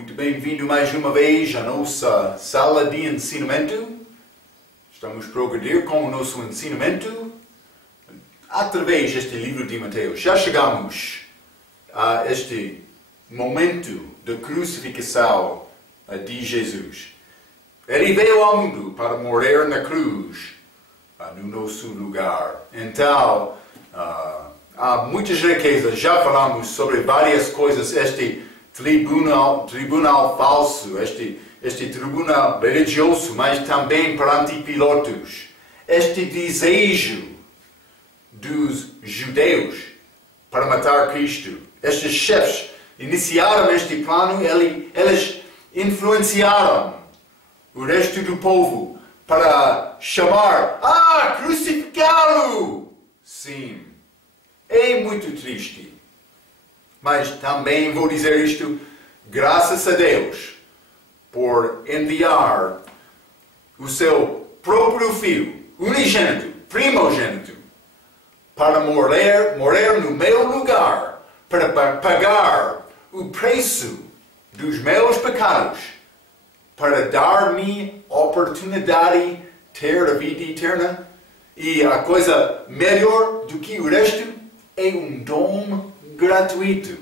Muito bem-vindo mais uma vez à nossa sala de ensinamento. Estamos a progredir com o nosso ensinamento através deste livro de Mateus. Já chegamos a este momento da crucificação de Jesus. Ele veio ao mundo para morrer na cruz, no nosso lugar. Então, há muitas riquezas. Já falamos sobre várias coisas. Este tribunal falso, este tribunal religioso, mas também perante Pilatos. Este desejo dos judeus para matar Cristo. Estes chefes iniciaram este plano, eles influenciaram o resto do povo para chamar, crucificá-lo! Sim, é muito triste. Mas também vou dizer isto, graças a Deus, por enviar o seu próprio filho, unigênito, primogênito, para morrer no meu lugar, para pagar o preço dos meus pecados, para dar-me a oportunidade de ter a vida eterna. E a coisa melhor do que o resto é um dom gratuito.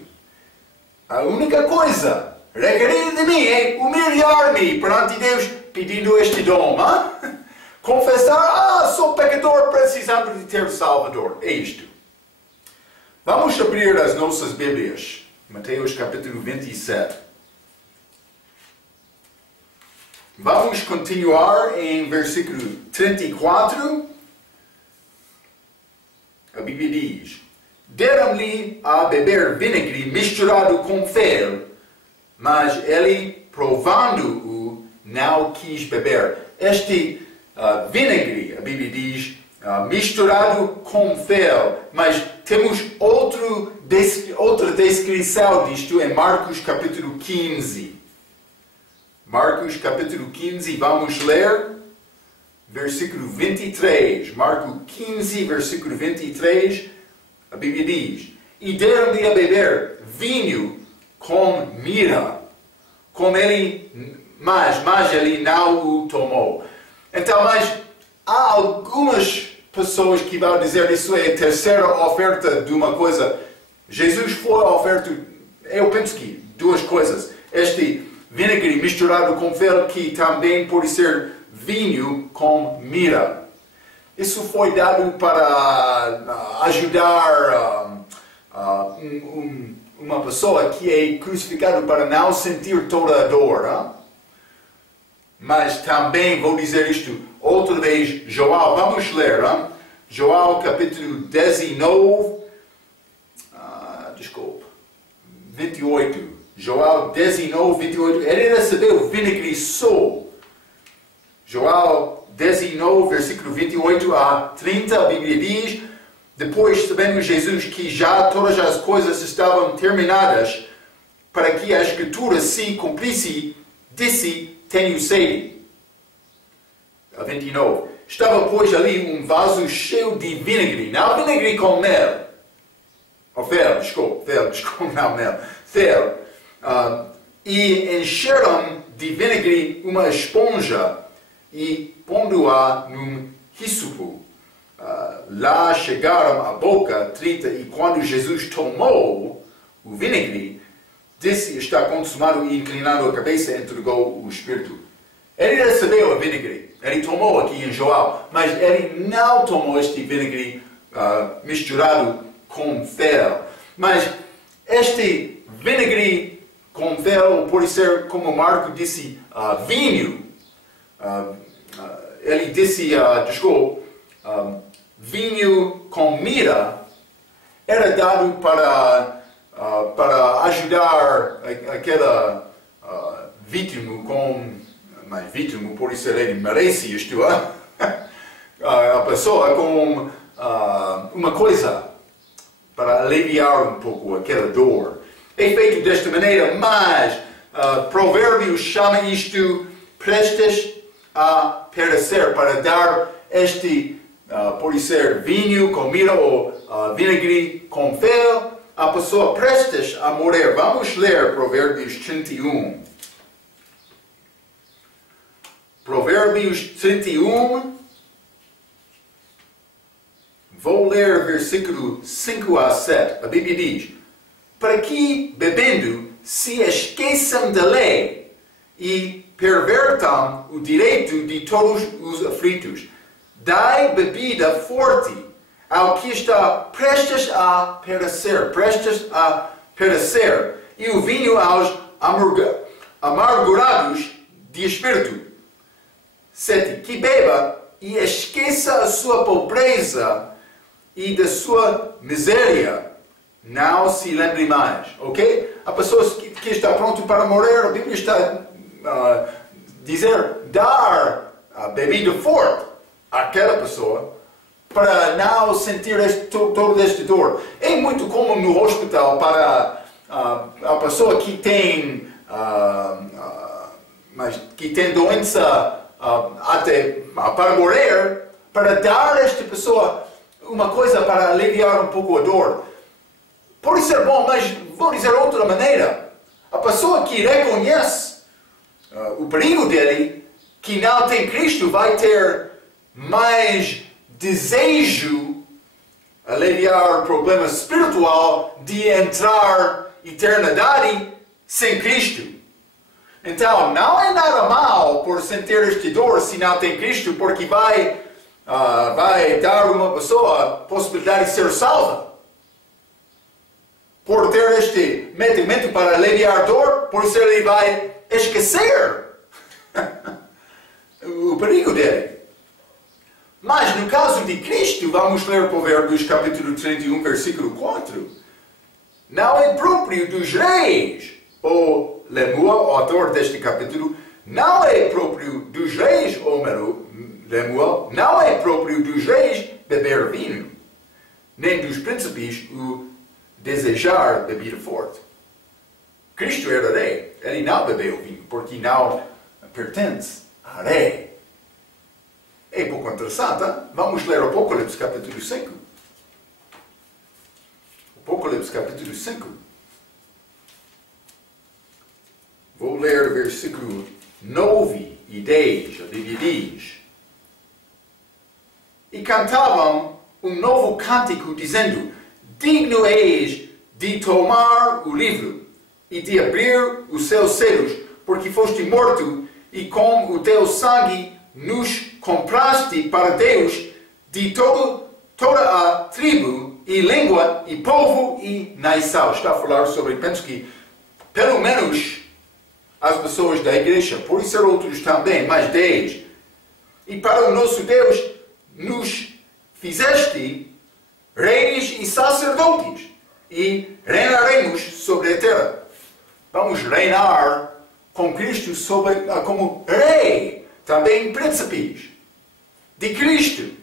A única coisa requerida de mim é humilhar-me perante Deus pedindo este dom. Confessar, sou pecador precisando de ter o Salvador. É isto. Vamos abrir as nossas Bíblias. Mateus capítulo 27. Vamos continuar em versículo 34. A Bíblia diz: deram-lhe a beber vinagre misturado com fel, mas ele, provando-o, não quis beber. Este vinagre, a Bíblia diz, misturado com fel, mas temos outra descrição disto em Marcos capítulo 15. Marcos capítulo 15, vamos ler versículo 23. Marcos 15, versículo 23. A Bíblia diz: e deram-lhe a beber vinho com mirra, mas ele não o tomou. Então, mas há algumas pessoas que vão dizer isso é a terceira oferta de uma coisa. Jesus foi a oferta, eu penso que duas coisas. Este vinagre misturado com fel, que também pode ser vinho com mirra. Isso foi dado para ajudar uma pessoa que é crucificada para não sentir toda a dor. Mas também vou dizer isto outra vez. João, vamos ler. João capítulo 19, 28. João 19, 28. Ele recebeu vinagre só. João 19, versículo 28 a 30, a Bíblia diz: depois, sabendo Jesus que já todas as coisas estavam terminadas, para que a Escritura se cumprisse, disse: tenho sede. A 29. Estava, pois, ali um vaso cheio de vinagre, não vinagre com mel. Fel. E encheram de vinagre uma esponja e pondo-a num hisopo. Lá chegaram à boca 30, e quando Jesus tomou o vinagre, disse: está consumado, e inclinando a cabeça, entregou o Espírito. Ele recebeu o vinagre, ele tomou aqui em João, mas ele não tomou este vinagre misturado com fel. Mas este vinagre com fel pode ser, como Marco disse, vinho. Ele disse, vinho com mirra era dado para ajudar aquela vítima mas vítima pode ser ele merece isto, a pessoa com uma coisa para aliviar um pouco aquela dor. É feito desta maneira, mas Provérbios chama isto prestes a perecer, para dar este, pode ser vinho com mirra ou vinagre com fel, a pessoa prestes a morrer. Vamos ler Provérbios 31. Provérbios 31. Vou ler versículo 5 a 7. A Bíblia diz: para que, bebendo, se esqueçam da lei e pervertam o direito de todos os aflitos. Dai bebida forte ao que está prestes a perecer, e o vinho aos amargurados de espírito. 7. Que beba e esqueça a sua pobreza e da sua miséria. Não se lembre mais, ok? A pessoa que está pronto para morrer, a Bíblia está dizer, dar a bebida forte àquela pessoa para não sentir toda esta dor. É muito comum no hospital para a pessoa que tem doença até para morrer, para dar a esta pessoa uma coisa para aliviar um pouco a dor. Pode ser bom, mas vou dizer outra maneira. A pessoa que reconhece o perigo dele, que não tem Cristo, vai ter mais desejo aliviar o problema espiritual de entrar eternidade sem Cristo. Então, não é nada mal por sentir este dor se não tem Cristo, porque vai dar a uma pessoa a possibilidade de ser salva. Por ter este medicamento para aliviar dor, por isso ele vai esquecer o perigo dele. Mas no caso de Cristo, vamos ler Provérbios capítulo 31, versículo 4. Não é próprio dos reis, o Lemuel, o autor deste capítulo, não é próprio dos reis, o Lemuel, não é próprio dos reis beber vinho, nem dos príncipes o desejar bebida forte. Cristo era rei, ele não bebeu vinho, porque não pertence a rei. É pouco interessante, hein? Vamos ler Apocalipse capítulo 5. Apocalipse capítulo 5. Vou ler o versículo 9 e 10. A Bíblia diz: e cantavam um novo cântico, dizendo: digno és de tomar o livro e de abrir os seus selos, porque foste morto e com o teu sangue nos compraste para Deus de toda a tribo e língua e povo e nação. Está a falar sobre, penso que, pelo menos, as pessoas da igreja, por ser outros também, mais 10. E para o nosso Deus nos fizeste reis e sacerdotes, e reinaremos sobre a terra. Vamos reinar com Cristo como rei, também príncipes de Cristo.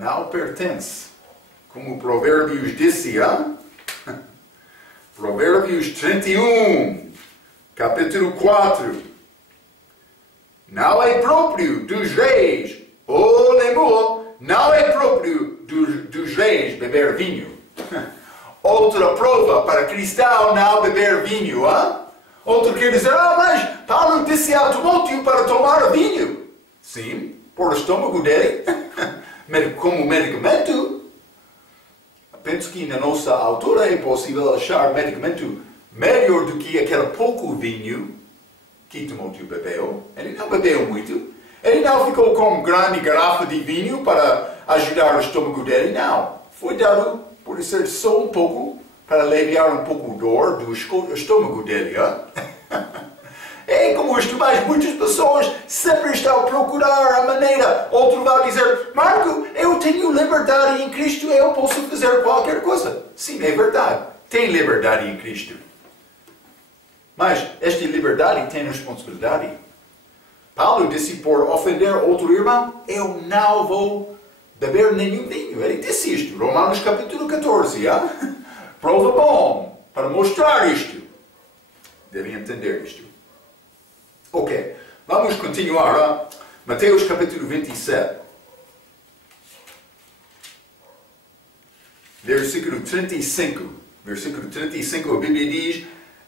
Não pertence, como Provérbios disse, Provérbios 31, capítulo 4. Não é próprio dos reis, o Lemuel, não é próprio dos reis beber vinho. Outra prova para cristão não beber vinho, Outro quer dizer, mas Paulo disse a Timóteo para tomar vinho. Sim, por o estômago dele, como medicamento. Penso que na nossa altura é possível achar medicamento melhor do que aquele pouco vinho que Timóteo bebeu. Ele não bebeu muito. Ele não ficou com uma grande garrafa de vinho para ajudar o estômago dele, não. Foi dado, por ser só um pouco, para aliviar um pouco a dor do estômago dele. É como isto, mas muitas pessoas sempre estão a procurar a maneira. Outro vai dizer: Marco, eu tenho liberdade em Cristo, eu posso fazer qualquer coisa. Sim, é verdade. Tem liberdade em Cristo. Mas esta liberdade tem responsabilidade. Paulo disse, por ofender outro irmão, eu não vou beber nenhum vinho. Ele disse isto, Romanos capítulo 14. Prova bom para mostrar isto. Devem entender isto. Ok, vamos continuar. Mateus capítulo 27. versículo 35. Versículo 35, a Bíblia diz: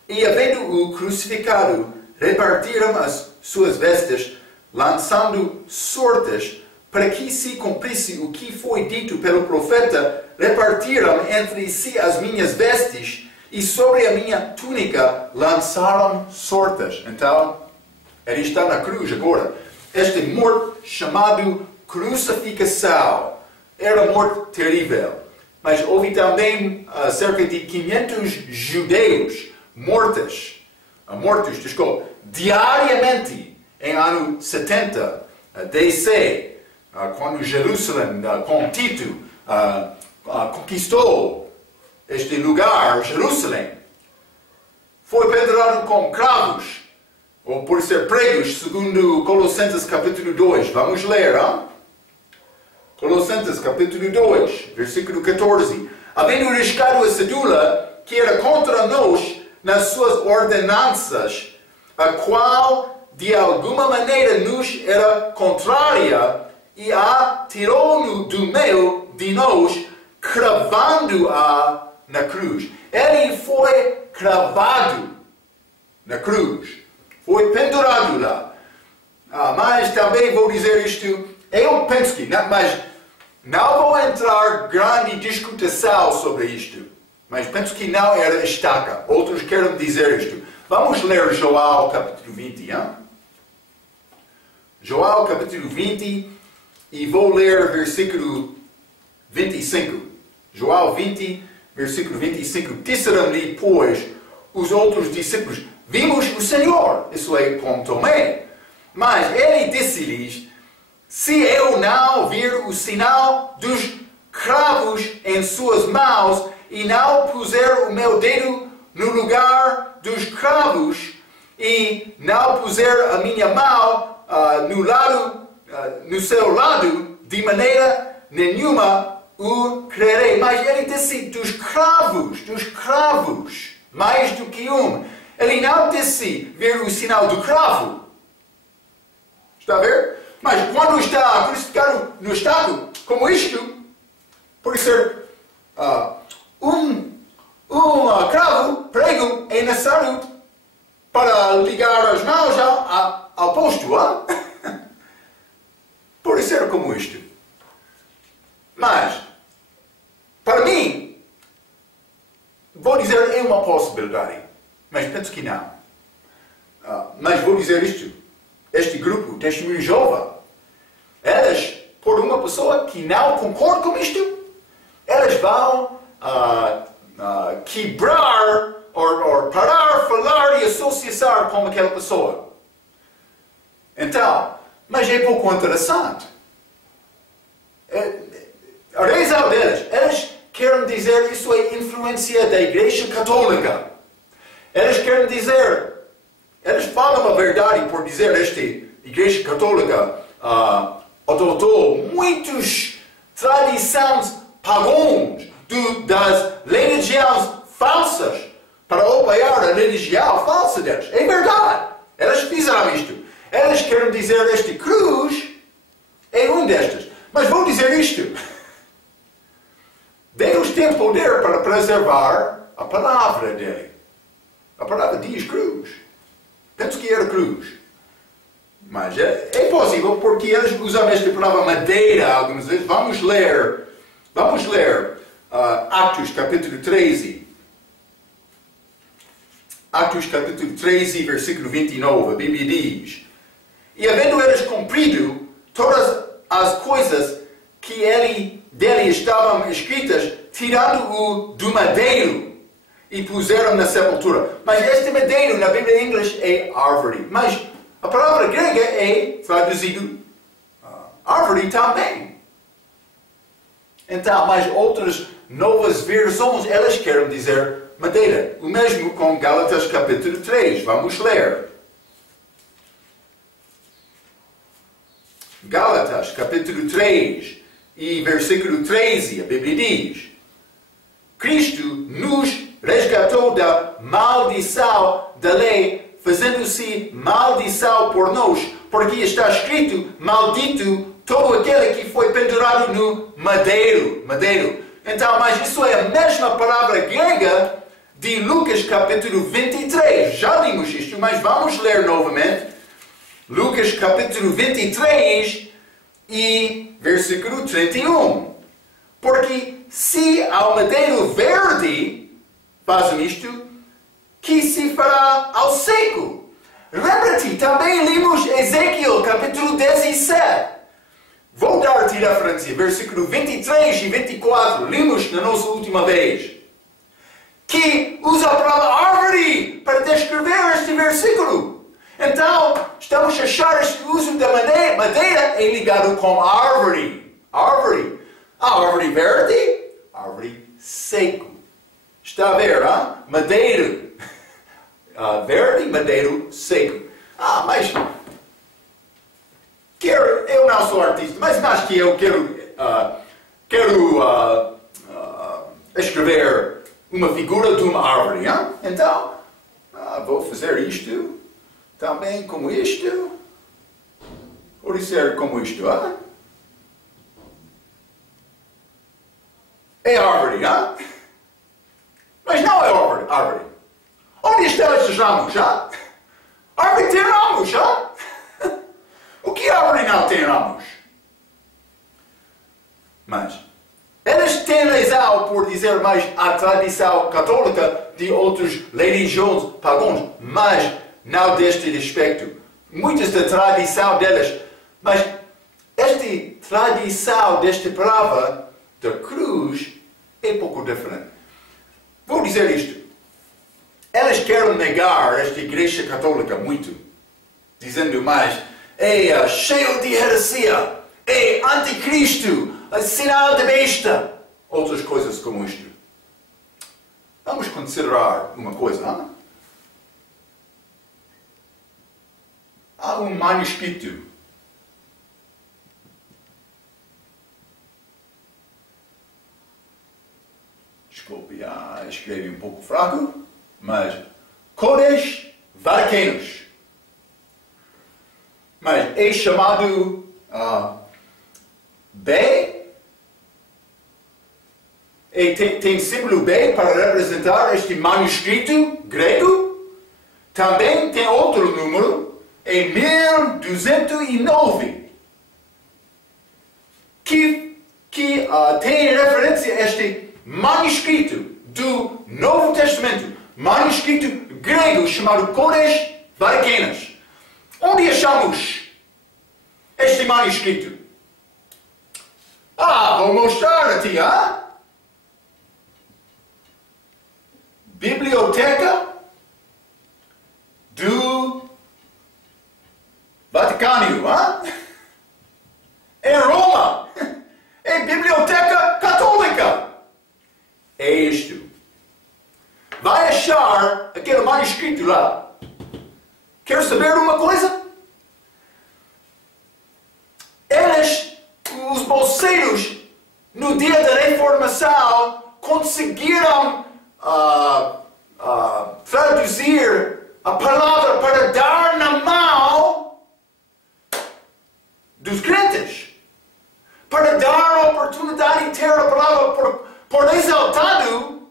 E havendo-o crucificado, repartiram as suas vestes, lançando sortes, para que se cumprisse o que foi dito pelo profeta: repartiram entre si as minhas vestes, e sobre a minha túnica lançaram sortes. Então, ele está na cruz agora. Este morte chamado crucificação era morte terrível. Mas houve também cerca de 500 judeus mortos diariamente em ano 70 DC, quando Jerusalém, com Tito, conquistou este lugar, Jerusalém. Foi pendurado com cravos, ou por ser pregos, segundo Colossenses capítulo 2. Vamos ler, hein? Colossenses capítulo 2, versículo 14. Havendo riscado a cedula que era contra nós nas suas ordenanças, a qual de alguma maneira nos era contrária, e a tirou-no do meio de nós, cravando-a na cruz. Ele foi cravado na cruz. Foi pendurado lá. Mas também vou dizer isto. Eu penso que, mas não vou entrar grande discussão sobre isto. Mas penso que não era estaca. Outros querem dizer isto. Vamos ler João capítulo 20. Hein? João capítulo 20. E vou ler versículo 25. João 20, versículo 25. Disseram-lhe, pois, os outros discípulos: vimos o Senhor. Isso é com Tomé. Mas ele disse-lhes: se eu não vir o sinal dos cravos em suas mãos, e não puser o meu dedo no lugar dos cravos, e não puser a minha mão no seu lado, de maneira nenhuma o crerei. Mas ele disse dos cravos, mais do que um. Ele não disse ver o sinal do cravo. Está a ver? Mas quando está crucificado no estado como isto, por ser cravo, prego, é necessário para ligar as mãos ao posto. Por ser como isto. Mas, para mim, vou dizer, é uma possibilidade. Mas penso que não. Mas vou dizer isto. Este grupo, Testemunho de Jeová, elas, por uma pessoa que não concorda com isto, elas vão quebrar ou parar, falar e associar com aquela pessoa. Então, mas é pouco interessante. A razão delas, elas querem dizer isso é influência da Igreja Católica. Elas querem dizer, elas falam a verdade por dizer esta Igreja Católica adotou muitas tradições pagãs das religiões falsas para apoiar a religião falsa delas. É verdade. Elas fizeram isto. Elas querem dizer esta cruz é um destas. Mas vou dizer isto. Deus tem poder para preservar a palavra dele. A palavra diz cruz. Penso que era cruz. Mas é possível porque eles usam esta palavra madeira algumas vezes. Vamos ler Atos capítulo 13. Atos capítulo 13, versículo 29. A Bíblia diz: e havendo eles cumprido todas as coisas que dele estavam escritas, tirando-o do madeiro e puseram na sepultura. Mas este madeiro na Bíblia em inglês é árvore. Mas a palavra grega é traduzido árvore também. Então, mas outras novas versões, elas querem dizer madeira. O mesmo com Gálatas capítulo 3. Vamos ler. Gálatas capítulo 3 e versículo 13. A Bíblia diz: Cristo nos resgatou da maldição da lei, fazendo-se maldição por nós, porque está escrito: maldito todo aquele que foi pendurado no madeiro. Então, mas isso é a mesma palavra grega de Lucas capítulo 23. Já vimos isto, mas vamos ler novamente. Lucas capítulo 23 e versículo 31. Porque se ao madeiro verde fazem isto, que se fará ao seco? Lembra-te, também lemos Ezequiel capítulo 17. Vou dar-te referência, versículo 23 e 24, lemos na nossa última vez, que usa a palavra árvore para descrever este versículo. Então, estamos a achar este uso da madeira é ligado com árvore. Árvore. A árvore verde, árvore seco. Está a ver, hein? Madeiro. Verde, madeiro seco. Mas... eu não sou artista, mas acho que eu quero escrever uma figura de uma árvore. Hein? Então, vou fazer isto também como isto. Pode ser como isto. Hein? É árvore, hein? Mas não é árvore. Onde estão estes ramos? Hein? Árvore tem ramos, hein? O que a árvore não tem ramos? Mas eles têm razão por dizer mais a tradição católica de outras religiões pagãs, mas não deste aspecto. Muitas da tradição deles, mas esta tradição desta palavra da cruz é pouco diferente. Vou dizer isto. Eles querem negar esta igreja católica muito, dizendo mais, é cheio de heresia, é anticristo, é sinal de besta, outras coisas como isto. Vamos considerar uma coisa, não? Há um manuscrito. Desculpe, escrevi um pouco fraco, mas Codex Vaticanus. Mas é chamado B. E tem símbolo B para representar este manuscrito grego. Também tem outro número, em 1209, que tem referência a este manuscrito do Novo Testamento, manuscrito grego chamado Codex Vaticanus. Onde achamos este manuscrito? Vou mostrar a ti, Biblioteca do Vaticano, em Roma. É Biblioteca Católica. É isto. Vai achar aquele manuscrito lá. Quer saber uma coisa? Os bolseiros, no dia da Reformação, conseguiram traduzir a palavra para dar na mão dos crentes. Para dar a oportunidade de ter a palavra por exaltado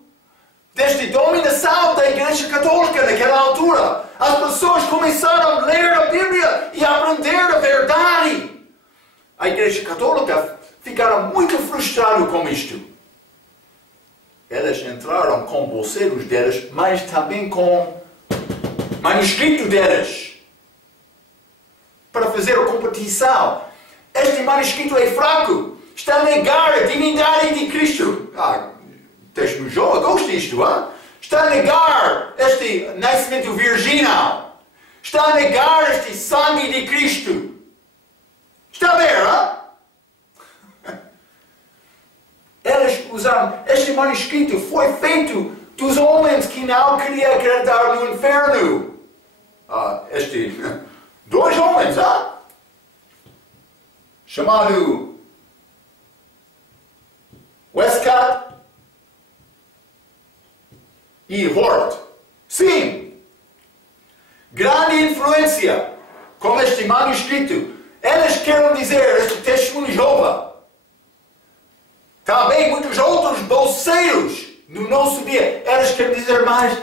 desde a dominação da Igreja Católica naquela altura. As pessoas começaram a ler a Bíblia e a aprender a verdade. A Igreja Católica ficaram muito frustrados com isto. Eles entraram com bolseiros deles, mas também com manuscrito deles, para fazer a competição. Este manuscrito é fraco. Está a negar a divindade de Cristo. Texto no João, eu gosto disto, Está a negar este nascimento virginal. Está a negar este sangue de Cristo. Está a ver, Eles usaram, este manuscrito foi feito dos homens que não queriam acreditar no inferno. Dois homens, chamado Westcott e Hort. Sim, grande influência com este manuscrito. Eles querem dizer, este testemunho de Jeová, Também muitos outros bolseiros no nosso dia. Eles querem dizer mais,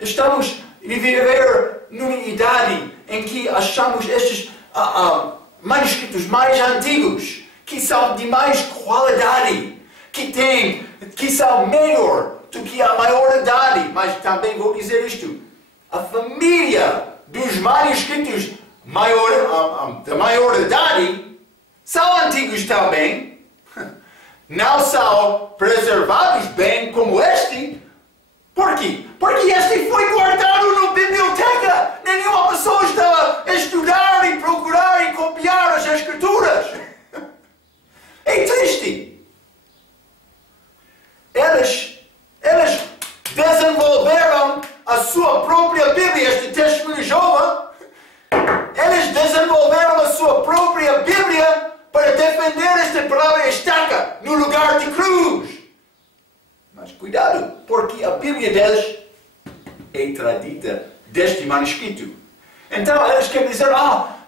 estamos a viver numa idade em que achamos estes manuscritos mais antigos, que são de mais qualidade, que são melhor do que a maioridade. Mas também vou dizer isto, a família dos manuscritos da maioridade são antigos também, não são preservados bem como este. Por quê? Porque este foi guardado na biblioteca. Nenhuma pessoa está a estudar e procurar e copiar as escrituras. É triste. Eles desenvolveram a sua própria Bíblia, este testemunho de Jeová. Eles desenvolveram a sua própria Bíblia para defender esta palavra estaca no lugar de cruz. Mas cuidado, porque a Bíblia deles é tradida deste manuscrito. Então eles querem dizer,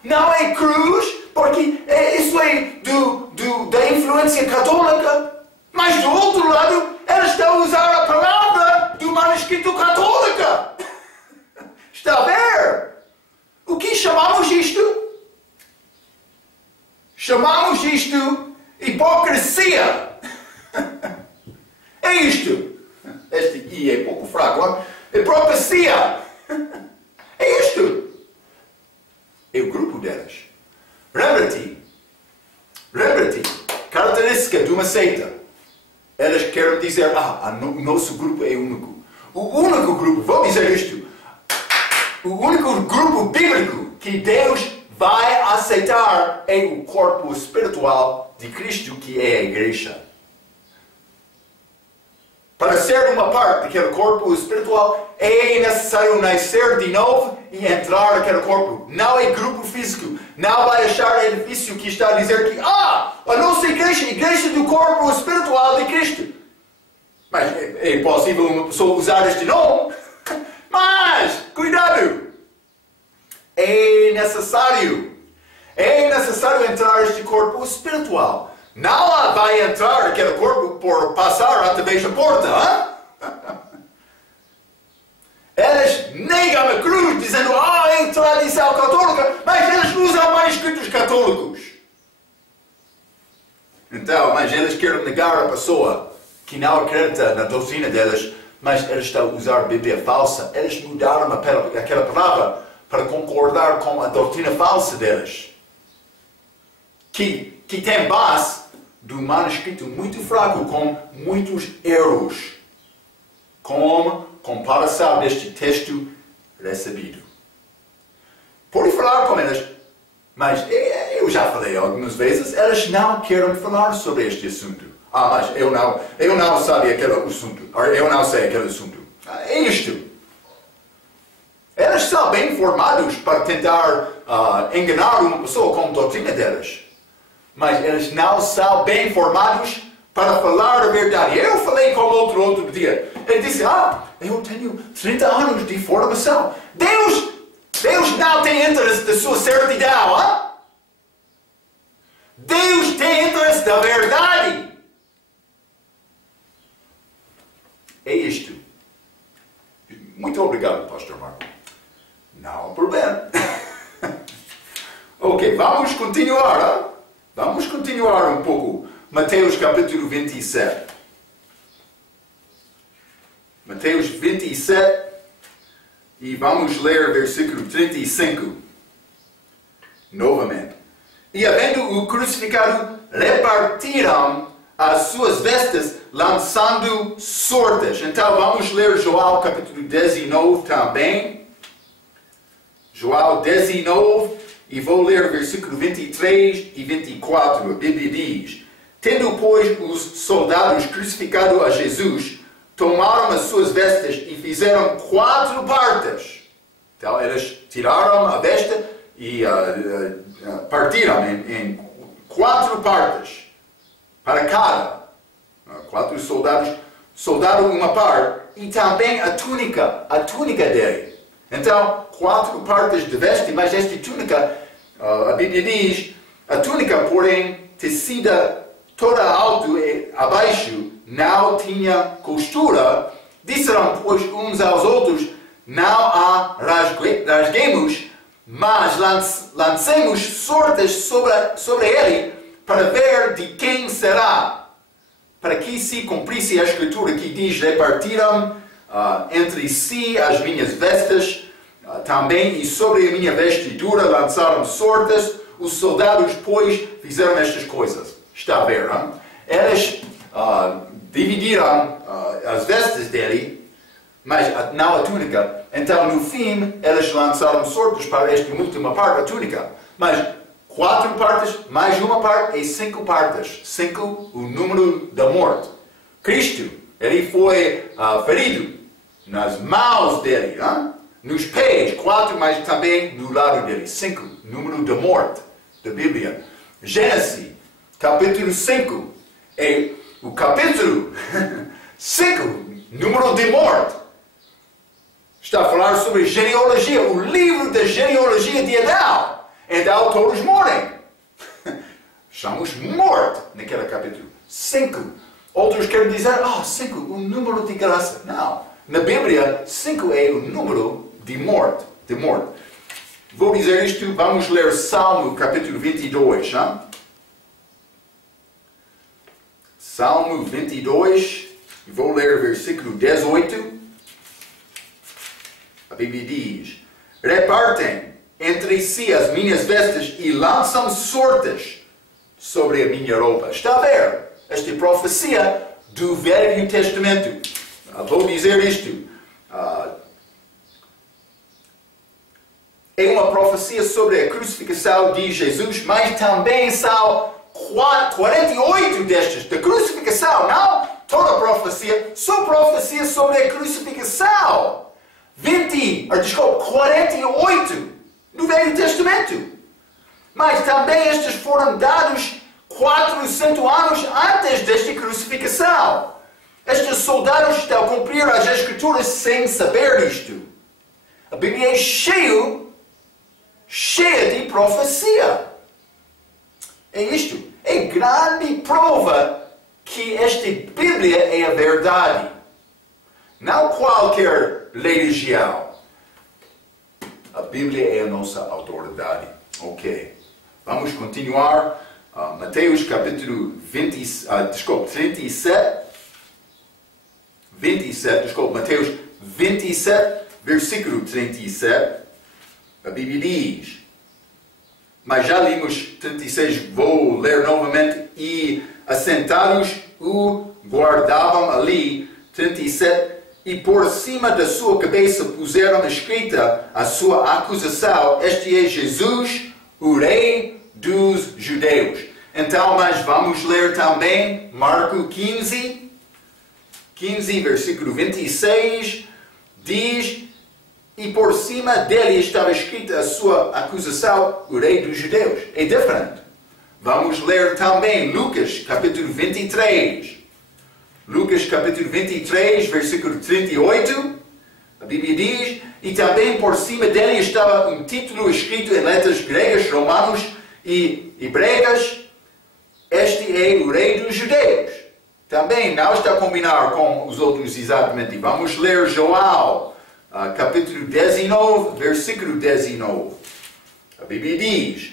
não é cruz, porque isso é da influência católica. Mas do outro lado, eles estão a usar a palavra do manuscrito católica. Está a ver? O que chamamos isto? Chamamos isto hipocrisia. É isto. Este I é pouco fraco, não? Hipocrisia. É isto. É o grupo deles. Lembra-te, característica de uma seita. Eles querem dizer, o nosso grupo é único. O único grupo, vou dizer isto, o único grupo bíblico que Deus vai aceitar é o corpo espiritual de Cristo, que é a igreja. Para ser uma parte daquele corpo espiritual, é necessário nascer de novo e entrar naquele corpo. Não é grupo físico. Não vai achar edifício que está a dizer que, a nossa igreja, a igreja do corpo espiritual de Cristo. Mas é possível uma pessoa usar este nome. Mas, cuidado! É necessário entrar neste corpo espiritual. Não vai entrar naquele corpo por passar através da porta. Eles negam a cruz, dizendo, é tradição católica, mas eles usam manuscritos católicos. Então, mas eles querem negar a pessoa que não acredita na doutrina deles, mas eles estão a usar a Bíblia falsa. Eles mudaram aquela palavra para concordar com a doutrina falsa deles, que tem base de um manuscrito muito fraco, com muitos erros, como comparação deste texto recebido. Pode falar com eles, mas eu já falei algumas vezes, eles não querem falar sobre este assunto. Mas eu não sabia aquele assunto, eu não sei aquele assunto. É isto. Eles são bem formados para tentar enganar uma pessoa com a doutrina deles. Mas eles não são bem formados para falar a verdade. Eu falei com outro dia. Ele disse, eu tenho 30 anos de formação. Deus não tem interesse da sua certidão. Deus tem interesse da verdade. É isto. Muito obrigado, Pastor Marco. Não há problema. Ok, vamos continuar. Vamos continuar um pouco. Mateus capítulo 27. Mateus 27. E vamos ler versículo 35. Novamente. E havendo-o crucificado, repartiram as suas vestes, lançando sortes. Então vamos ler João capítulo 19 também. João 19. E vou ler versículo 23 e 24. A Bíblia diz: Tendo, pois, os soldados crucificado a Jesus, tomaram as suas vestes e fizeram 4 partes. Então, eles tiraram a veste e partiram em 4 partes. Para cada. 4 soldados uma parte. E também a túnica dele. Então, 4 partes de veste, mas esta túnica, a Bíblia diz, a túnica, porém, tecida toda alto e abaixo, não tinha costura, disseram, pois, uns aos outros, não há rasguemos, mas lancemos sortes sobre ele, para ver de quem será. Para que se cumprisse a escritura que diz, repartiram entre si as minhas vestes, também, e sobre a minha vestidura lançaram sortes. Os soldados, pois, fizeram estas coisas. Está a ver, hein? Eles dividiram as vestes dele, mas não a túnica. Então, no fim, eles lançaram sortes para esta última parte, a túnica. Mas 4 partes, mais uma parte, e 5 partes. 5, o número da morte. Cristo, ele foi ferido nas mãos dele, hein? Nos pés, 4, mas também no lado dele. 5, número da morte da Bíblia. Gênesis, capítulo 5. É o capítulo 5, número de morte. Está a falar sobre genealogia, o livro da genealogia de Adão. Então todos morrem. Estamos mortos naquele capítulo 5. Outros querem dizer, 5, o número de graça. Não. Na Bíblia, 5 é o número de morte. Vou dizer isto, vamos ler Salmo capítulo 22. Hein? Salmo 22, vou ler versículo 18. A Bíblia diz, repartem entre si as minhas vestes e lançam sortes sobre a minha roupa. Está a ver? Esta é a profecia do Velho Testamento. Vou dizer isto. É uma profecia sobre a crucificação de Jesus, mas também são 48 destas da crucificação, não? Toda a profecia, só profecia sobre a crucificação. 48 no Velho Testamento. Mas também estes foram dados 400 anos antes desta crucificação. Estes soldados estão a cumprir as Escrituras sem saber isto. A Bíblia é cheia de profecia. É isto. É grande prova que esta Bíblia é a verdade. Não qualquer religião. A Bíblia é a nossa autoridade. Ok. Vamos continuar. Mateus capítulo 37. Mateus 27, versículo 37. A Bíblia diz, mas já limos 36, vou ler novamente, e assentados o guardavam ali, 37, e por cima da sua cabeça puseram escrita a sua acusação, este é Jesus, o Rei dos Judeus. Então, mas vamos ler também Marcos 15, versículo 26, diz, e por cima dele estava escrita a sua acusação, o Rei dos Judeus. É diferente. Vamos ler também Lucas, capítulo 23. Lucas, capítulo 23, versículo 38. A Bíblia diz, e também por cima dele estava um título escrito em letras gregas, romanos e hebreias. Este é o Rei dos Judeus. Também não está a combinar com os outros exatamente. Vamos ler João, capítulo 19, versículo 19. A Bíblia diz,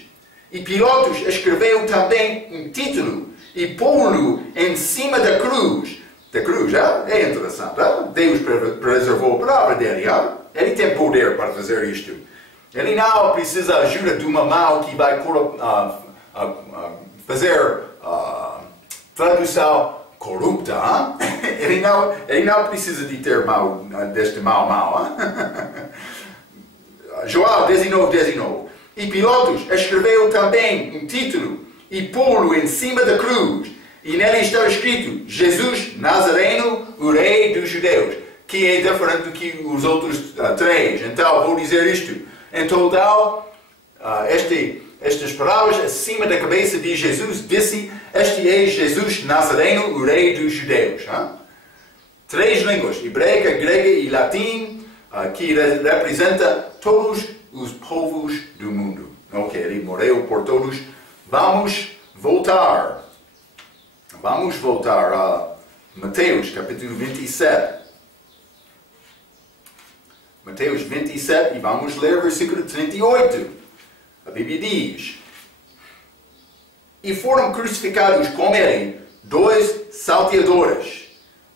e Pilatos escreveu também um título e pô-lo em cima da cruz. Da cruz, é interessante. Deus preservou a palavra dele. Ele tem poder para fazer isto. Ele não precisa da ajuda de uma mão que vai fazer tradução corrupta. Ele não precisa de ter mão, deste mão. João 19. E Pilatos escreveu também um título e pô-lo em cima da cruz. E nele está escrito, Jesus Nazareno, o Rei dos Judeus. Que é diferente do que os outros 3. Então, vou dizer isto. Em total, estas palavras acima da cabeça de Jesus disse, este é Jesus Nazareno, o Rei dos Judeus. 3 línguas, hebraica, grega e latim, que representa todos os povos do mundo. Ok, ele morreu por todos. Vamos voltar. Vamos voltar a Mateus, capítulo 27. Mateus 27, e vamos ler o versículo 38. A Bíblia diz: E foram crucificados com ele 2 salteadores,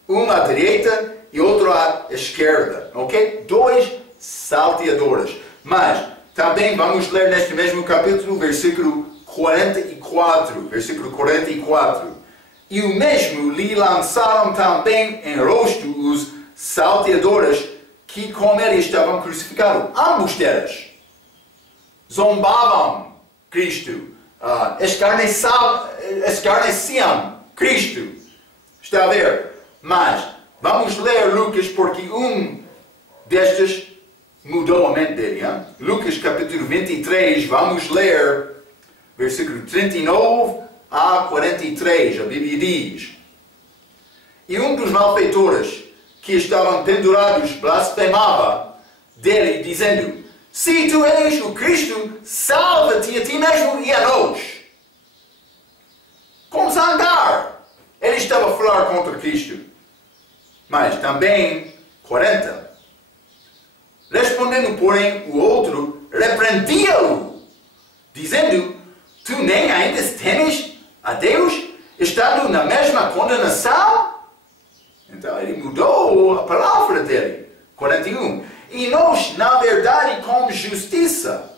um à direita e outro à esquerda. Ok? 2 salteadores. Mas também vamos ler neste mesmo capítulo, versículo 44. Versículo 44. E o mesmo lhe lançaram também em rosto os salteadores que com ele estavam crucificados. Ambos deles zombavam Cristo, escarneciam Cristo. Está a ver? Mas vamos ler Lucas, porque um destes mudou a mente dele. Hein? Lucas capítulo 23, vamos ler versículo 39 a 43. A Bíblia diz: E um dos malfeitores que estavam pendurados blasfemava dele, dizendo: Se tu és o Cristo, salva-te a ti mesmo e a nós. Com zangar, ele estava a falar contra Cristo. Mas também 40. Respondendo, porém, o outro repreendia-o, dizendo: Tu nem ainda temes a Deus, estando na mesma condenação? Então ele mudou a palavra dele. 41. E nós, na verdade, com justiça,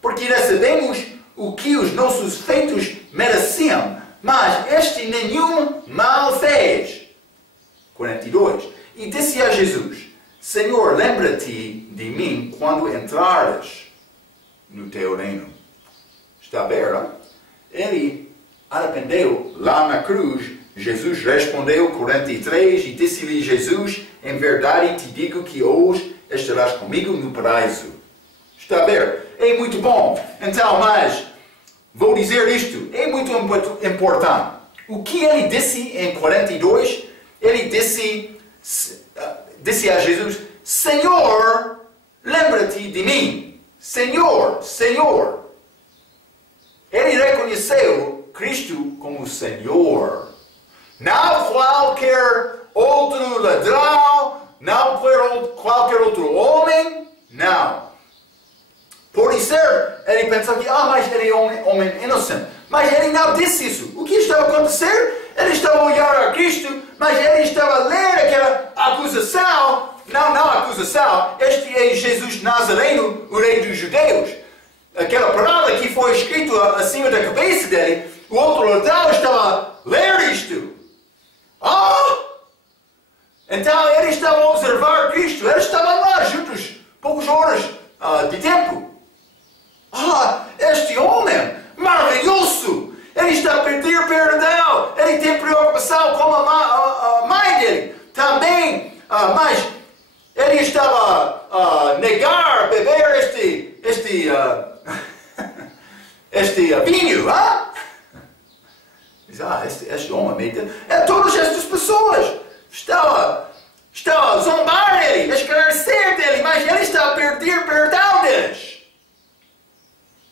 porque recebemos o que os nossos feitos mereciam, mas este nenhum mal fez. 42. E disse a Jesus: Senhor, lembra-te de mim quando entrares no teu reino. Está a ver? Hein? Ele arrependeu lá na cruz. Jesus respondeu, 43, e disse-lhe Jesus: Em verdade te digo que hoje estarás comigo no paraíso. Está a ver? É muito bom. Então, mas vou dizer isto, é muito importante. O que ele disse em 42, ele disse a Jesus: Senhor, lembra-te de mim. Senhor, Senhor. Ele reconheceu Cristo como Senhor. Não qualquer outro ladrão, não qualquer outro homem, não. Por isso, ele pensou que, mas ele é homem inocente. Mas ele não disse isso. O que estava a acontecer? Ele estava a olhar a Cristo, mas ele estava a ler aquela acusação. Não acusação. Este é Jesus Nazareno, o rei dos judeus. Aquela palavra que foi escrita acima da cabeça dele. O outro ladrão estava a ler isto. Então ele estava a observar Cristo. Ele estava lá juntos, poucas horas de tempo. Este homem maravilhoso. Ele está a pedir perdão. Ele tem preocupação com a mãe dele. Também, mas ele estava a negar beber este vinho. Este homem, todas estas pessoas estão a zombar dele, a esclarecer dele, mas ele está a pedir perdão deles.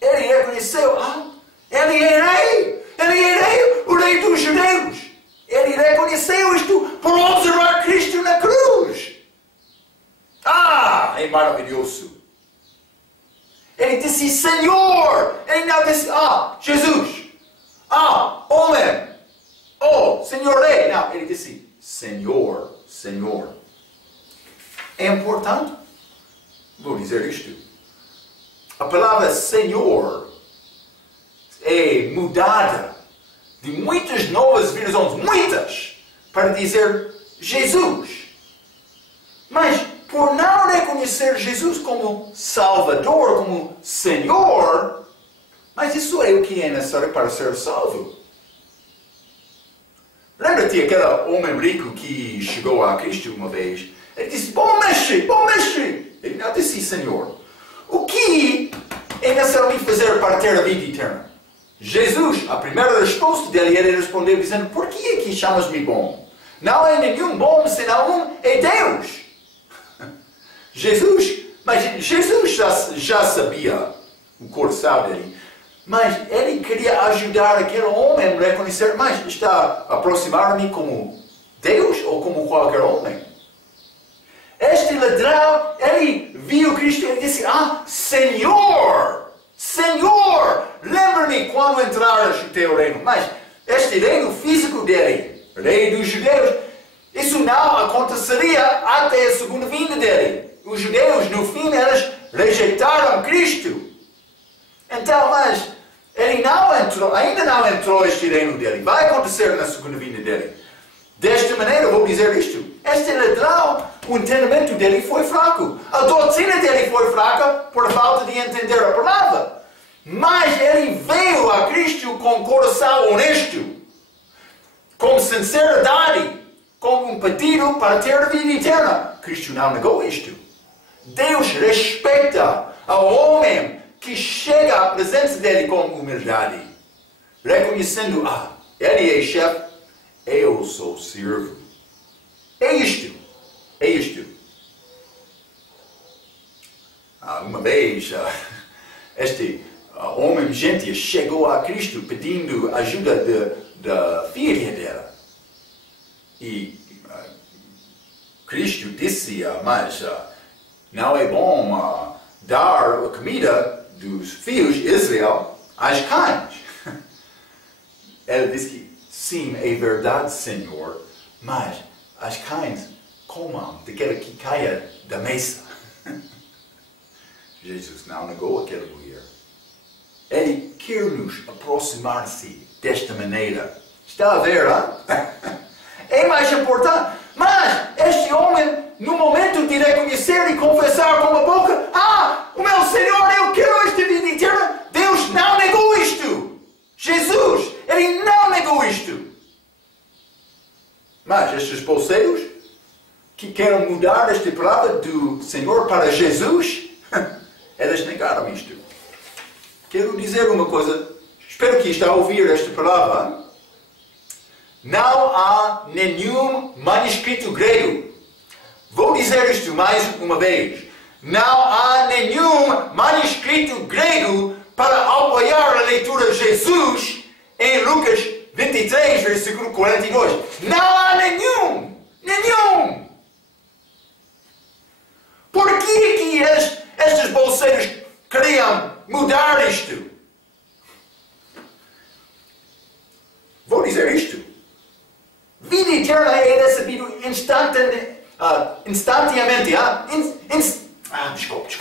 Ele reconheceu, ele é rei, o rei dos judeus. Ele reconheceu isto por observar Cristo na cruz. É maravilhoso. Ele disse Senhor, ele não disse Jesus. Homem. Senhor rei. Não, ele disse Senhor, Senhor. É importante? Vou dizer isto. A palavra Senhor é mudada de muitas novas versões, muitas, para dizer Jesus. Mas por não reconhecer Jesus como Salvador, como Senhor, mas isso é o que é necessário para ser salvo. Lembra-te aquele homem rico que chegou a Cristo uma vez? Ele disse, bom mestre. Ele não disse, Senhor. O que é necessário fazer para ter a vida eterna? Jesus, a primeira resposta dele, ele respondeu dizendo, por que é que chamas-me bom? Não é nenhum bom, senão é Deus. Jesus já sabia o coração dele. Mas ele queria ajudar aquele homem a reconhecer, mas está a aproximar-me como Deus ou como qualquer homem? Este ladrão, ele viu Cristo e disse, Senhor, Senhor, lembra-me quando entrares no teu reino. Mas este reino físico dele, rei dos judeus, isso não aconteceria até a segunda vinda dele. Os judeus, no fim, eles rejeitaram Cristo. Então, mas ele não entrou, ainda não entrou neste reino dele. Vai acontecer na segunda vinda dele. Desta maneira, vou dizer isto. Este ladrão, o entendimento dele foi fraco. A doutrina dele foi fraca por falta de entender a palavra. Mas ele veio a Cristo com coração honesto, com sinceridade, com um pedido para ter a vida eterna. Cristo não negou isto. Deus respeita ao homem que chega à presença dele com humildade, reconhecendo, ele é chefe, eu sou servo. É isto. É isto. Uma vez, este homem gentil chegou a Cristo pedindo ajuda da filha dela. E Cristo disse, mas não é bom dar a comida dos filhos de Israel às cães. Ela disse que, sim, é verdade, Senhor, mas as cães comam daquela que caia da mesa. Jesus não negou aquela mulher. Ele quer nos aproximar-se desta maneira. Está a ver, É mais importante. Mas este homem, no momento de reconhecer e confessar com a boca, o meu Senhor, eu quero esta vida eterna, Deus não negou isto. Jesus, ele não negou isto. Mas estes bolseiros que querem mudar esta palavra do Senhor para Jesus, eles negaram isto. Quero dizer uma coisa, espero que está a ouvir esta palavra. Não há nenhum manuscrito grego. Vou dizer isto mais uma vez. Não há nenhum manuscrito grego para apoiar a leitura de Jesus em Lucas 23, versículo 42. Não há nenhum! Nenhum! Por que estes bolseiros queriam mudar isto? Vou dizer isto. Vida eterna é recebido instantaneamente. Desculpe.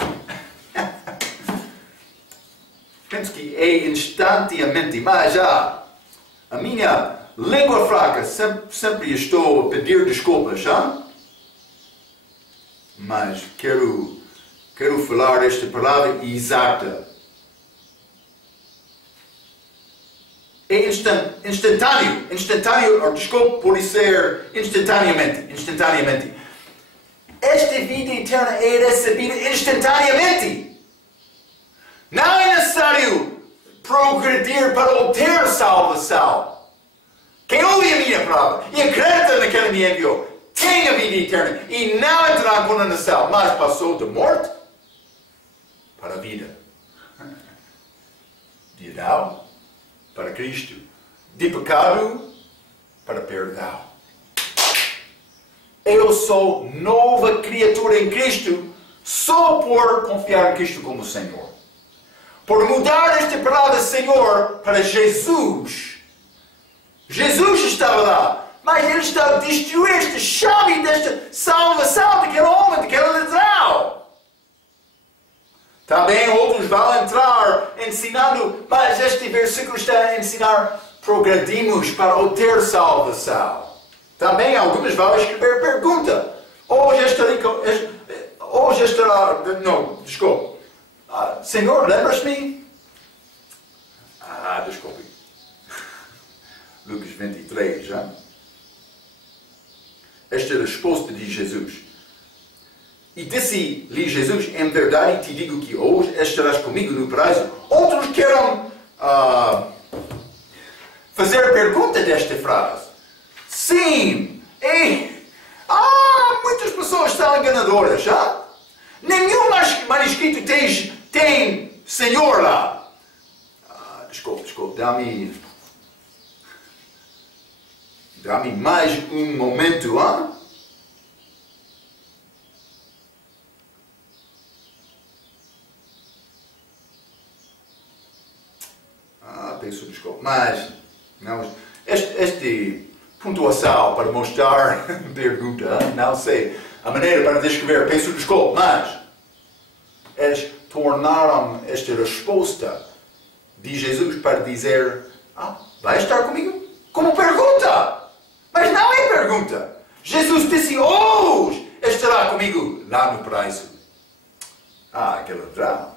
Penso que é instantaneamente, mas a minha língua fraca sempre estou a pedir desculpas, mas quero falar esta palavra exata. É instantâneo, desculpe, pode ser instantaneamente. Esta vida eterna é recebida instantaneamente. Não é necessário progredir para obter salvação. Quem ouve a minha palavra e acredita naquele que me enviou, tem a vida eterna e não entrará em condenação, mas passou da morte para a vida. De Adão para Cristo, de pecado para perdão. Eu sou nova criatura em Cristo só por confiar em Cristo como Senhor. Por mudar esta palavra Senhor para Jesus. Jesus estava lá, mas ele estava a destruir esta chave desta salvação daquele homem, daquele ladrão. Também outros vão entrar ensinando, mas este versículo está a ensinar, progredimos para obter salvação. Também algumas vão escrever pergunta. Desculpe. Senhor, lembras-me? Desculpe. Lucas 23, já? Esta é a resposta de Jesus. E disse-lhe Jesus, em verdade te digo que hoje estarás comigo no paraíso. Outros querem fazer a pergunta desta frase. Sim, muitas pessoas estão enganadoras, já? Nenhum manuscrito tem Senhor lá. desculpe, dá-me mais um momento, hein? Peço desculpa, mas não, este pontuação para mostrar pergunta, não sei, a maneira para descrever, peço desculpa, mas eles tornaram esta resposta de Jesus para dizer, vai estar comigo? Como pergunta, mas não é pergunta. Jesus disse, hoje estará comigo lá no paraíso. Aquele ladrão.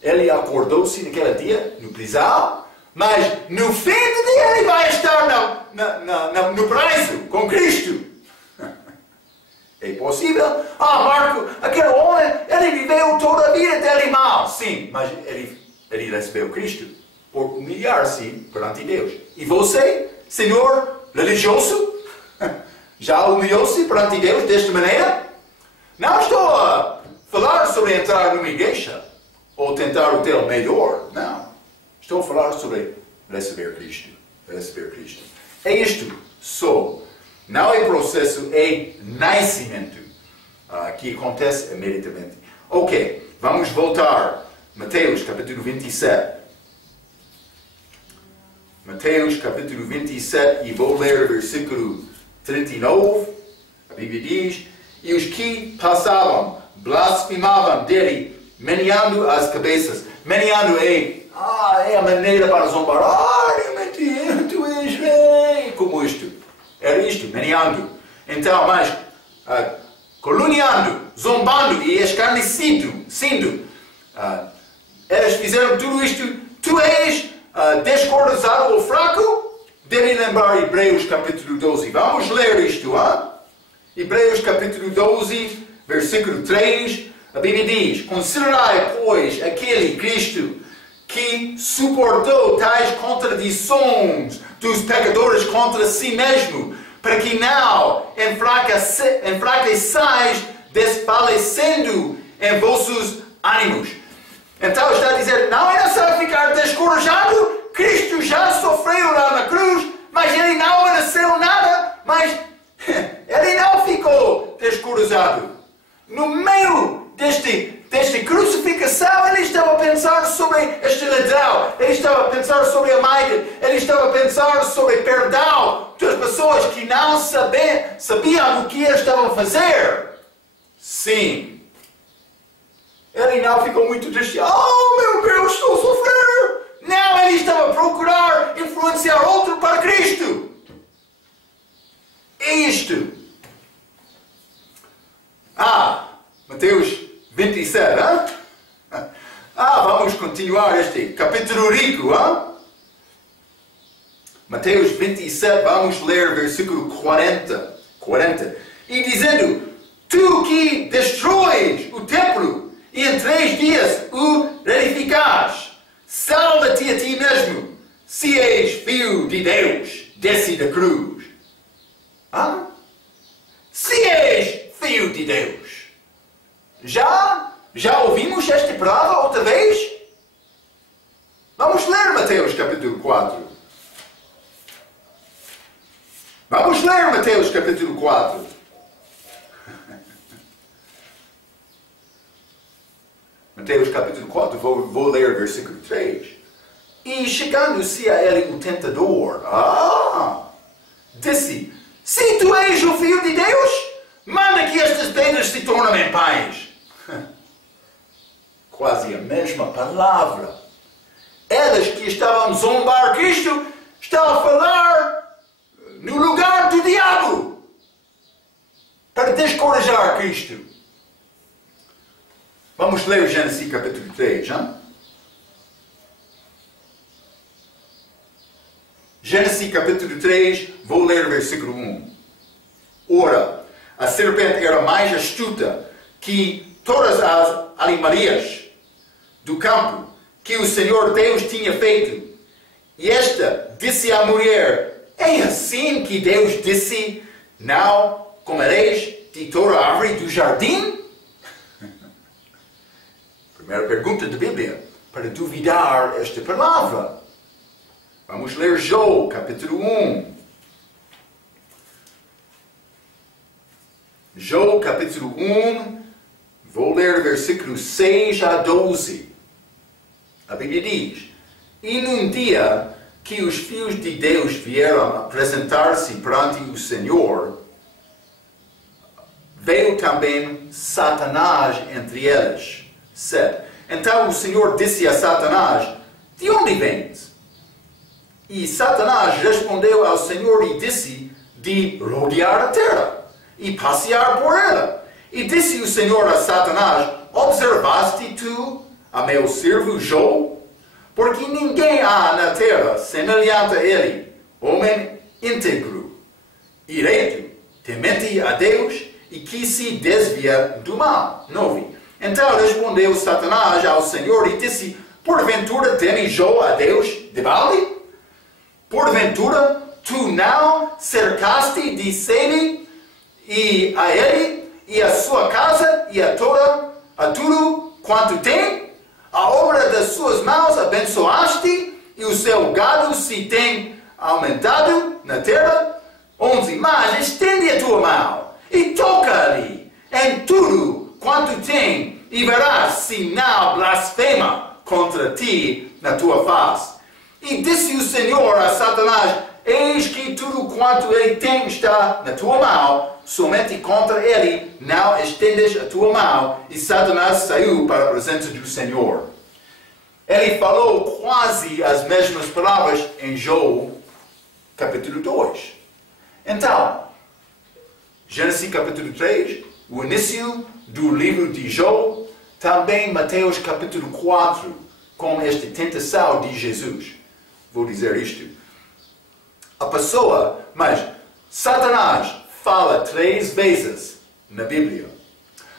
Ele acordou-se naquele dia, no prisão, mas no fim do dia ele vai estar no paraíso, com Cristo. É possível? Marco, aquele homem, ele viveu toda a vida dele mal. Sim, mas ele recebeu Cristo por humilhar-se perante Deus. E você, senhor religioso, já humilhou-se perante Deus desta maneira? Não estou a falar sobre entrar numa igreja ou tentar o teu melhor. Não. Estou a falar sobre receber Cristo. Receber Cristo. É isto só. Não é processo, é nascimento. Que acontece imediatamente. Ok, vamos voltar. Mateus capítulo 27. Mateus capítulo 27 e vou ler o versículo 39. A Bíblia diz, e os que passavam blasfemavam dele, meneando as cabeças. Meneando é a maneira para zombar. Realmente, tu és rei. Como isto. Era isto, meneando. Então, mas, caluniando, zombando e escarnecido, eles fizeram tudo isto. Tu és descortezado ou fraco? Devem lembrar Hebreus capítulo 12. Vamos ler isto, Hebreus capítulo 12, versículo 3. A Bíblia diz, considerai, pois, aquele Cristo que suportou tais contradições dos pecadores contra si mesmo, para que não enfraqueçais desfalecendo em vossos ânimos. Então está a dizer, não é necessário ficar descorajado, Cristo já sofreu lá na cruz, mas ele não mereceu nada, mas ele não ficou descorajado. No meio desta crucificação, ele estava a pensar sobre este ladrão, ele estava a pensar sobre a mãe, ele estava a pensar sobre perdão das pessoas que não sabiam o que ele estava a fazer. Sim. Ele não ficou muito triste. Meu Deus, estou a sofrer. Não, ele estava a procurar influenciar outro para Cristo. É isto. Mateus 27, vamos continuar este capítulo rico, Mateus 27, vamos ler versículo 40. E dizendo, tu que destróis o templo e em 3 dias o reedificas, salva-te a ti mesmo, se és filho de Deus, desce da cruz. Se és filho de Deus. Já ouvimos esta palavra outra vez? Vamos ler Mateus capítulo 4. Vamos ler Mateus capítulo 4. Mateus capítulo 4, vou ler versículo 3. E chegando-se a ele o tentador, disse, se tu és o Filho de Deus, manda que estas pedras se tornem em pães. Quase a mesma palavra. Elas que estavam a zombar Cristo, estavam a falar no lugar do diabo. Para descorajar Cristo. Vamos ler Gênesis capítulo 3, Gênesis capítulo 3, vou ler versículo 1. Ora, a serpente era mais astuta que todas as animarias do campo que o Senhor Deus tinha feito. E esta disse à mulher, é assim que Deus disse, não comereis de toda a árvore do jardim? Primeira pergunta da Bíblia. para duvidar esta palavra. Vamos ler Jó, capítulo 1. Jó, capítulo 1, vou ler versículos 6 a 12. A Bíblia diz: E num dia que os filhos de Deus vieram apresentar-se perante o Senhor, veio também Satanás entre eles. 7. Então o Senhor disse a Satanás: De onde vens? E Satanás respondeu ao Senhor e disse: De rodear a terra e passear por ela. E disse o Senhor a Satanás: Observaste tu a meu servo Jó? Porque ninguém há na terra semelhante a ele, homem íntegro e reto, temente a Deus e que se desvia do mal. 9. Então respondeu Satanás ao Senhor e disse: Porventura teme Jó a Deus de balde? Porventura tu não cercaste de sede e a ele e a sua casa e a tudo quanto tem? A obra das suas mãos abençoaste e o seu gado se tem aumentado na terra? 11. Mas estende a tua mão e toca-lhe em tudo quanto tem e verás se não blasfema contra ti na tua face. E disse o Senhor a Satanás: Eis que tudo quanto ele tem está na tua mão, somente contra ele não estendes a tua mão. E Satanás saiu para a presença do Senhor. Ele falou quase as mesmas palavras em Jó, capítulo 2. Então, Gênesis capítulo 3, o início do livro de Jó, também Mateus capítulo 4, com esta tentação de Jesus. Vou dizer isto. A pessoa, mas Satanás fala 3 vezes na Bíblia.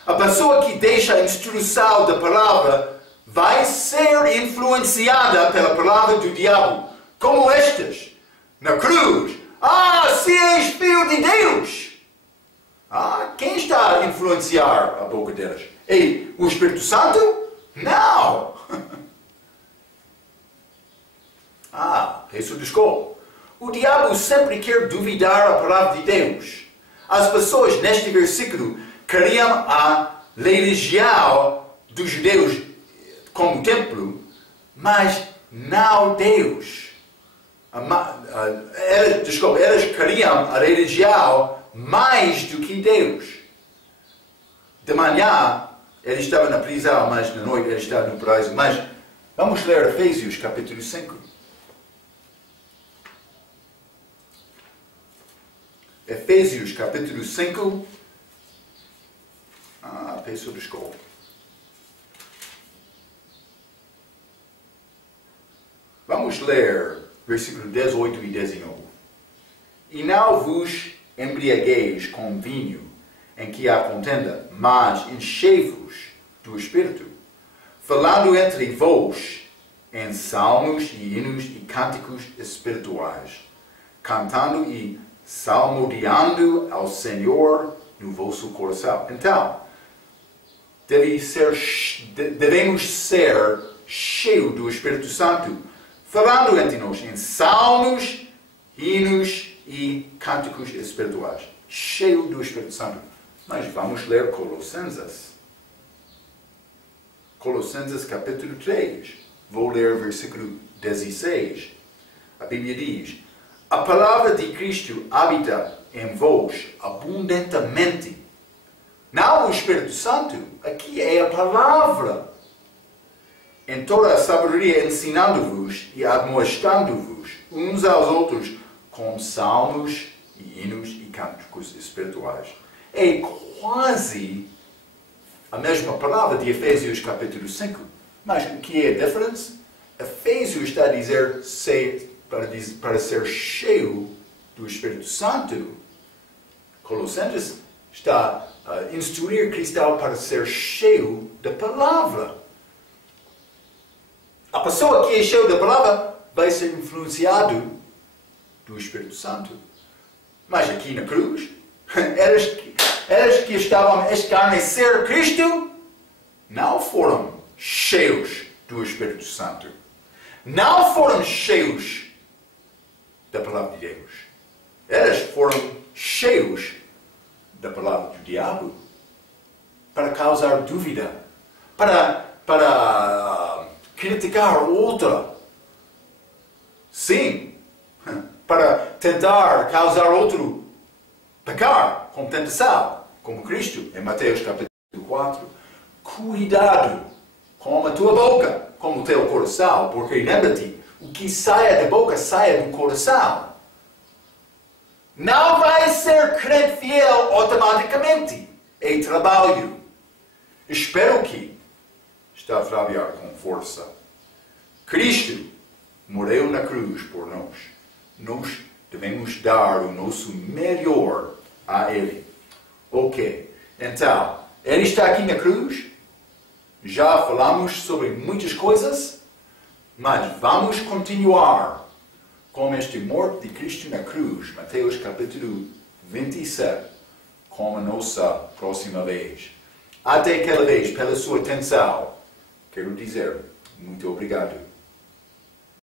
A pessoa que deixa a instrução da palavra vai ser influenciada pela palavra do diabo, como estas, na cruz. Se és filho de Deus! Quem está a influenciar a boca deles? Ei, o Espírito Santo? Não! Isso desculpa. O diabo sempre quer duvidar a palavra de Deus. As pessoas neste versículo queriam a religião dos judeus como templo, mas não Deus. Eles queriam a religião mais do que Deus. De manhã, ele estava na prisão, mas na noite ele estava no paraíso. Mas vamos ler Efésios capítulo 5. Efésios capítulo 5. Peço desculpa. Vamos ler versículo 18 e 19. E não vos embriagueis com vinho, em que há contenda, mas enchei-vos do Espírito, falando entre vós em salmos e hinos e cânticos espirituais, cantando e salmodiando ao Senhor no vosso coração. Então, devemos ser cheios do Espírito Santo, falando entre nós em salmos, hinos e cânticos espirituais. Cheio do Espírito Santo. Mas vamos ler Colossenses. Colossenses capítulo 3. Vou ler versículo 16. A Bíblia diz: A palavra de Cristo habita em vós abundantemente. Não o Espírito Santo. Aqui é a palavra. Em toda a sabedoria, ensinando-vos e admoestando-vos uns aos outros com salmos e hinos e cânticos espirituais. É quase a mesma palavra de Efésios capítulo 5. Mas o que é a diferença? Efésios está a dizer para ser cheio do Espírito Santo. Colossenses está a instruir cristão para ser cheio da palavra. A pessoa que é cheia da palavra vai ser influenciado do Espírito Santo. Mas aqui na cruz, eles que estavam a escarnecer Cristo, não foram cheios do Espírito Santo. Não foram cheios da palavra de Deus. Eles foram cheios da palavra do diabo para causar dúvida, para criticar outra. Sim, para tentar causar outro pecar com tentação, como Cristo, em Mateus capítulo 4. Cuidado com a tua boca, com o teu coração, porque lembra-te, o que saia da boca saia do coração. Não vai ser crente fiel automaticamente. É trabalho. Espero que está a trabalhar com força. Cristo morreu na cruz por nós. Nós devemos dar o nosso melhor a Ele. Ok. Então, Ele está aqui na cruz. Já falamos sobre muitas coisas, mas vamos continuar com este morte de Cristo na cruz, Mateus capítulo 27, como a nossa próxima vez. Até aquela vez, pela sua atenção, quero dizer muito obrigado.